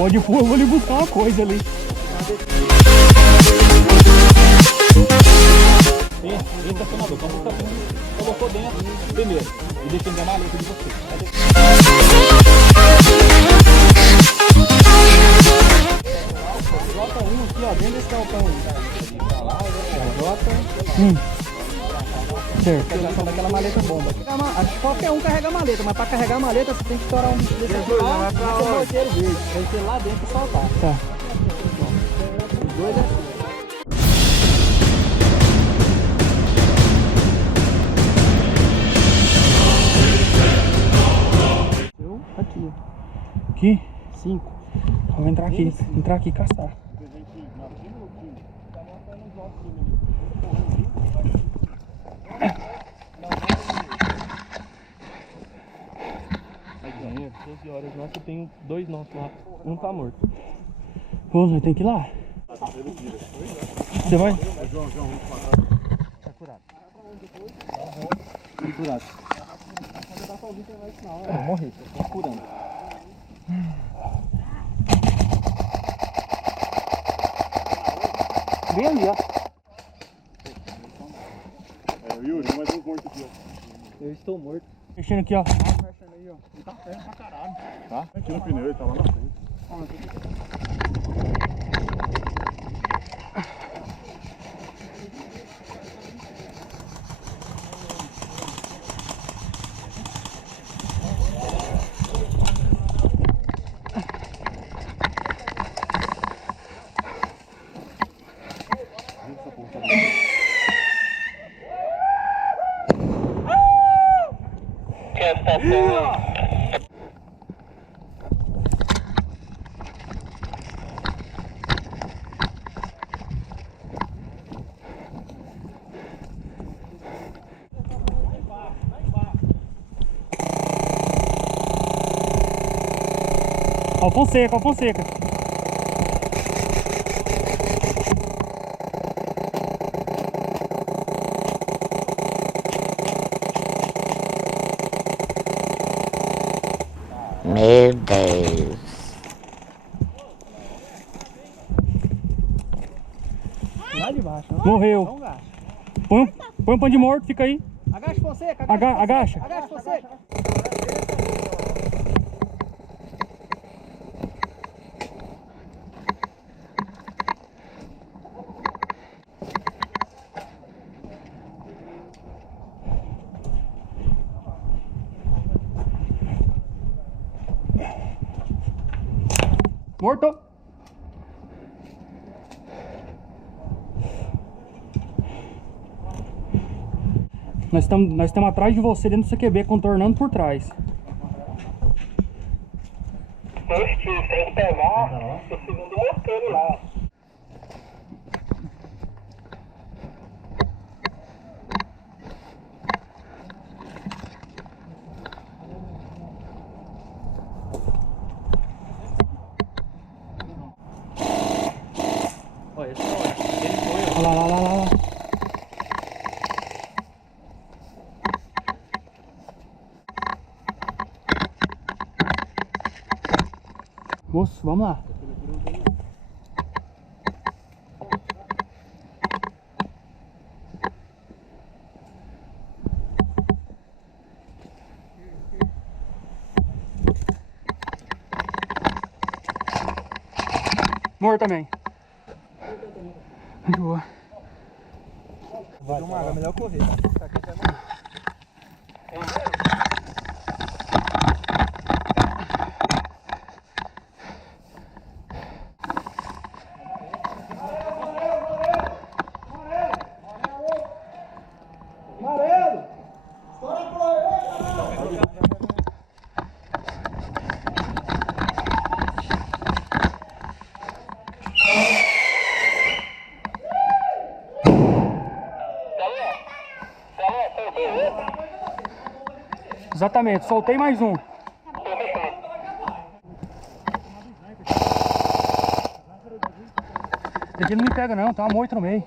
Pode pôr, eu vou lhe buscar uma coisa ali. Tem estacionador, então você colocou dentro primeiro e defender a maleta de você. Bota um aqui, ó, dentro desse galpão aí. Bota. Certo. Pegação daquela maleta bomba. Acho que qualquer um carrega a maleta, mas para carregar a maleta você tem que estourar um desse aqui lá, no morteiro verde. Tem que ir lá dentro e soltar. Tá. Os dois é assim. Aqui, ó. Aqui? 5. Vamos entrar aqui, e caçar. Aí, 12 horas, nossa, eu tenho 2 nossos lá. Um tá morto. Ô, nós tem que ir lá. Você vai? Tá curado. Tá curado. Eu vou morrer, tô curando. Bem ali, ó. É, o Yuri, mais um morto aqui, ó. Eu estou morto. Mexendo aqui, ó. Mexendo aí, ó. Ele tá perto pra caralho. Tá? Aqui no pneu, ele tá lá na frente. Ó, Fonseca, ó, Fonseca. Meu Deus. Lá de baixo. Morreu. Põe um pano de morto, fica aí. Agacha, Fonseca. Agacha. Agacha, Fonseca. Morto! Nós estamos atrás de você dentro do CQB, contornando por trás. Tem que pegar o segundo morteiro lá. Olha só, ele foi, ó. Olha lá. Moço, vamos lá. Morto também. De boa. Vai, é melhor correr. Tá aqui já morreu. Exatamente, soltei mais um. Esse aqui não me pega não, tem uma moita no meio.